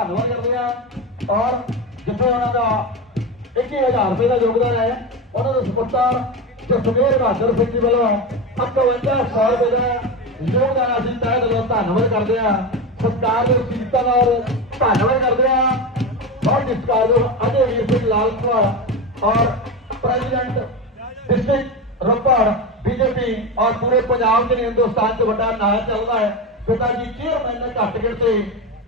ਧੰਨਵਾਦ ਕਰਦੇ ਆ ਔਰ ਜਿੱਥੇ ਉਹਨਾਂ ਦਾ 21000 ਰੁਪਏ ਦਾ ਯੋਗਦਾਨ ਹੈ, ਉਹਨਾਂ ਦੇ ਸਪੁੱਤਰ ਜਸਮੇਰ ਬਹਾਦਰ ਸਿੰਘ ਜੀ ਵੱਲੋਂ 5500 ਰੁਪਏ ਦਾ ਯੋਗਦਾਨ ਅਸੀਂ ਤਹਿ ਦਿਲੋਂ ਧੰਨਵਾਦ ਕਰਦੇ ਆ ਸਰਕਾਰ ਦੇ ਵਸੀਤਾਂ ਨਾਲ ਧੰਨਵਾਦ ਕਰਦੇ ਆ ਬਹੁਤ ਸਤਿਕਾਰਯੋਗ ਅਜੇ ਵੀਰ ਸਿੰਘ ਲਾਲਪੁਰਾ ਔਰ ਪ੍ਰੈਜ਼ੀਡੈਂਟ ਡਿਸਟ੍ਰਿਕਟ ਰੋਪੜ, ਬੀਜੇਪੀ ਔਰ ਪੂਰੇ ਪੰਜਾਬ ਦੇ ਹਿੰਦੁਸਤਾਨ 'ਚ ਵੱਡਾ ਨਾਂ ਚੱਲਦਾ ਹੈ। ਪਿਤਾ ਜੀ ਚੇਅਰਮੈਨ ਨੇ ਘੱਟ ਗਿਣਤੀ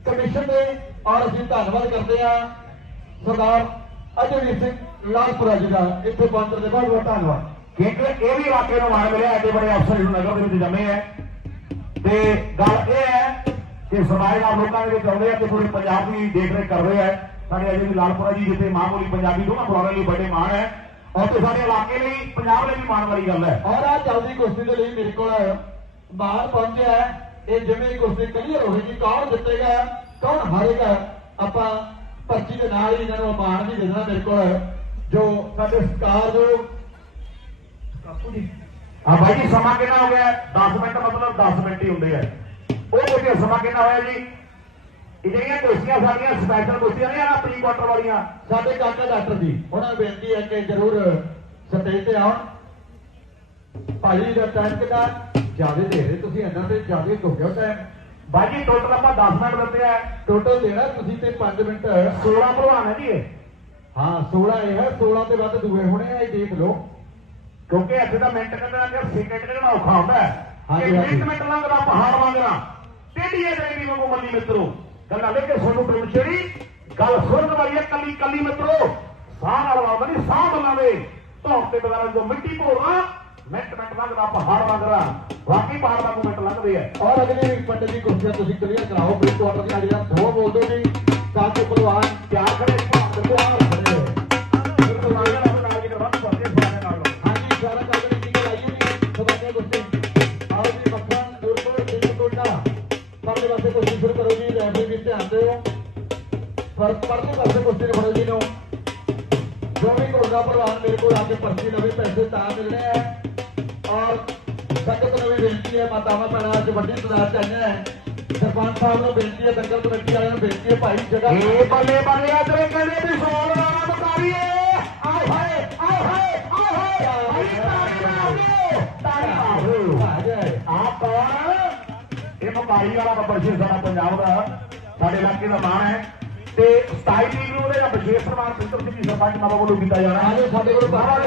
ਕਮਿਸ਼ਨ ਦੇ ਔਰ ਅਸੀਂ ਧੰਨਵਾਦ ਕਰਦੇ ਆ ਸਰਦਾਰ ਅਜੇ ਸਿੰਘ ਲਾਲਪੁਰਾ ਜੀ ਦਾ। ਇੱਥੇ ਪਹੁੰਚਣ ਦੇ ਬਹੁਤ ਬਹੁਤ ਧੰਨਵਾਦ। ਕਿਉਂਕਿ ਇਹ ਵੀ ਵਾਕਿਆ ਨੂੰ ਮਾਣ ਮਿਲਿਆ ਐਡੇ ਬੜੇ ਅਫਸਰ ਨੂੰ ਨਗਰ ਦੇ ਵਿੱਚ ਜੰਮੇ ਹੈ। ਤੇ ਗੱਲ ਇਹ ਹੈ ਕਿ ਸਮਾਜ ਆਮ ਲੋਕਾਂ ਦੇ ਆਉਂਦੇ ਆ ਕਿ ਪੂਰੇ ਪੰਜਾਬ ਦੀ ਦੇਖ ਰੇਖ ਕਰ ਰਹੇ ਆ। ਸਾਡੇ ਅਜੇ ਵੀ ਲਾਲਪੁਰਾ ਜੀ ਜਿੱਥੇ ਮਾਮੂਲੀ ਪੰਜਾਬੀ ਦੋਨਾਂ ਪਰਿਵਾਰਾਂ ਲਈ ਵੱਡੇ ਮਾਣ ਹੈ। ਔਰ ਤੇ ਸਾਡੇ ਇਲਾਕੇ ਲਈ ਪੰਜਾਬ ਲਈ ਵੀ ਮਾਣ ਵਾਲੀ ਗੱਲ ਹੈ। ਔਰ ਆ ਜਲਦੀ ਕੁਸ਼ਤੀ ਦੇ ਲਈ ਮੇਰੇ ਕੋਲ ਬਾਹਰ ਪਹੁੰਚਿਆ ਹੈ। ਇਹ ਜਿਵੇਂ ਕੁਸ਼ਤੀ ਕਲੀਅਰ ਹੋਵੇਗੀ ਕੌਣ ਜਿੱਤੇਗਾ ਕੌਣ ਹਾਰੇਗਾ ਆਪਾਂ ਪਰਚੀ ਦੇ ਨਾਲ ਹੀ ਇਹਨਾਂ ਨੂੰ ਮਾਣ ਵੀ ਦੇਣਾ ਮੇਰੇ ਕੋਲ ਜੋ ਸਾਡੇ ਸਤਿਕਾਰ ਜੋ ਕਾਪੂ ਜੀ। ਹਾਂ ਬਾਈ ਜੀ ਸਮਾਂ ਕਿੰਨਾ ਹੋ ਗਿਆ? 10 ਮਿੰਟ ਮਤਲਬ 10 ਮਿੰਟ ਹੀ ਹੁੰਦੇ ਆ। ਉਹ ਕੋਈ ਸਮਾਂ ਕਿੰਨਾ ਹੋਇਆ ਜੀ? ਇਹ ਜਿਹੜੀਆਂ ਕੁਰਸੀਆਂ ਸਾਡੀਆਂ ਸਪੈਸ਼ਲ ਕੁਰਸੀਆਂ ਨੇ ਆ ਪ੍ਰੀ ਕੁਆਟਰ ਵਾਲੀਆਂ? ਸਾਡੇ ਕਾਕਾ ਡਾਕਟਰ ਜੀ ਉਹਨਾਂ ਨੂੰ ਬੇਨਤੀ ਹੈ ਕਿ ਜ਼ਰੂਰ ਸਟੇਜ ਤੇ ਆਉਣ। ਭਾਜੀ ਦਾ ਟਾਈਮ ਕਿੰਨਾ? ਜ਼ਿਆਦਾ ਦੇ ਰਹੇ ਤੁਸੀਂ ਇਹਨਾਂ ਤੇ ਜ਼ਿਆਦਾ ਧੁੱਕਿਓ ਟਾਈਮ ਬਾਈ ਜੀ ਟੋਟਲ ਆਪਾਂ 10 ਮਿੰਟ ਦਿੱਤੇ ਆ। ਟੋਟਲ ਦੇਣਾ ਤੁਸੀਂ ਤੇ 5 ਮਿੰਟ 16 ਭਲਵਾਨ ਹੈ ਜੀ ਹਾਂ 16 ਇਹ ਹੈ 16 ਤੇ ਵੱਧ ਦੂਏ ਹੋਣੇ ਆ ਇਹ ਦੇਖ ਲਓ। ਕਿਉਂਕਿ ਇੱਥੇ ਤਾਂ ਮਿੰਟ ਕੱਢਣਾ ਤੇ ਸੈਕਿੰਡ ਕੱਢਣਾ ਔਖਾ ਹੁੰਦਾ ਹੈ। ਹਾਂਜੀ, ਕਿ। ਮਿੰਟ ਮਿੰਟ ਲੰਘਦਾ ਪਹਾੜ ਵਾਂਗਣਾ ਟੇਢੀ ਜਿਹੜੀ ਵਾਂਗੂ ਮੰਨੀ ਮਿੱਤਰੋ। ਗੱਲਾਂ ਲੈ ਕੇ ਸੋਨੂੰ ਪ੍ਰੇਮ ਛੇੜੀ ਗੱਲ ਸੁਣਨ ਵਾਲੀ ਹੈ ਕੱਲੀ ਕੱਲੀ ਮਿੱਤਰੋ। ਸਾਹ ਨਾਲ ਨਹੀਂ ਸਾਹ ਬਲਾਵੇ। ਧੌਣ ਤੇ ਬਗਾਰਾ ਜੋ ਮਿੱਟੀ ਭੋਰਾ ਲੰਘਦਾ, ਪਹਾੜ ਵਾਂਗਣਾ ਵਾਕਈ ਪਹਾੜ ਵਾਂਗੂ ਮਿੰਟ ਲੰਘਦੇ ਆ। ਔਰ ਅਗਲੀ ਪੰਡਤ ਜੀ ਕੁਰਸੀਆਂ ਤੁਸੀਂ ਕਲੀਅਰ ਕਰਾਓ ਪ੍ਰੀ ਕੁਆਟਰ ਦੀਆਂ ਜਿਹੜੀਆਂ ਦੋ ਬੋਲ ਦੋ ਜੀ ਤਾਂ ਕਿ ਪਹਿਲਵਾਨ ਤਿਆਰ ਖੜੇ, ਭਾਰਤ ਦੇ ਤਿਆਰ ਖੜੇ ਹੋਏ। ਬਿਲਕੁਲ ਨਾਲ ਨਾਲ ਜੀ ਕਰਵਾ ਪਾਸੇ ਸਾਰੇ ਨਾਲ ਹਾਂਜੀ ਸਾਰਾ ਕਾਗਜ਼ ਦੀ ਗੱਲ ਆਈ ਨਹੀਂ ਸਭਾਨੇ ਕੁਰਸੀ। ਆਓ ਜੀ ਮੱਖਣ ਦੁਰਗੋ ਸਿੰਘ ਕੋਟਾ ਪਰਲੇ ਪਾਸੇ ਕੁਰਸੀ ਸ਼ੁਰੂ ਕਰੋ ਜੀ ਰੈਫਰੀ ਵੀ ਧਿਆਨ ਦਿਓ। ਪਰ ਪਰਲੇ ਪਾਸੇ ਕੁਰਸੀ ਨੂੰ ਜੀ ਨੂੰ। ਜੋ ਵੀ ਕੋਲਦਾ ਪ੍ਰਵਾਨ ਮੇਰੇ ਕੋਲ ਆ ਕੇ ਪਰਚੀ ਲਵੇ, ਪੈਸੇ ਤਾਂ ਮਿਲਣੇ ਆ। ਔਰ ਸੰਗਤ ਨੂੰ ਵੀ ਬੇਨਤੀ ਹੈ ਮਾਤਾਵਾਂ ਭੈਣਾਂ ਅੱਜ ਵੱਡੀ ਤਦਾਦ ਚ ਆਈਆਂ ਹੈ। ਸਰਪੰਚ ਸਾਹਿਬ ਨੂੰ ਬੇਨਤੀ ਹੈ ਦੰਗਲ ਕਮੇਟੀ ਵਾਲਿਆਂ ਨੂੰ ਬੇਨਤੀ ਹੈ ਭਾਈ ਜਗ੍ਹਾ ਏ ਬੱਲੇ ਬੱਲੇ ਅਦਰੇ ਕਹਿੰਦੇ ਵੀ ਸੋਲ ਰਾਣਾ ਮਕਾਰੀਏ ਆਏ ਹਾਏ ਆਏ ਹਾਏ ਆਏ ਹਾਏ। ਆਈ ਤਾੜੀ ਮਾਰੋ ਤਾੜੀ ਮਾਰੋ ਆ ਜਾਏ ਆ ਕੌਣ ਇਹ ਮਕਾਰੀ ਵਾਲਾ ਬੱਬਰ ਸ਼ੇਰ ਸਾਡਾ ਪੰਜਾਬ ਦਾ ਸਾਡੇ ਇਲਾਕੇ ਦਾ ਮਾਣ ਹੈ। ਤੇ 27 ਤਰੀਕ ਨੂੰ ਉਹਦੇ ਦਾ ਵਿਸ਼ੇਸ਼ ਸਨਮਾਨ ਪਿੰਦਰ ਸਿੰਘ ਸਰਪੰਚ ਮਾਤਾ ਵੱਲੋਂ ਕੀਤਾ ਜਾਣਾ। ਆਜੋ ਸਾਡੇ ਕੋਲ ਬਾਹਰ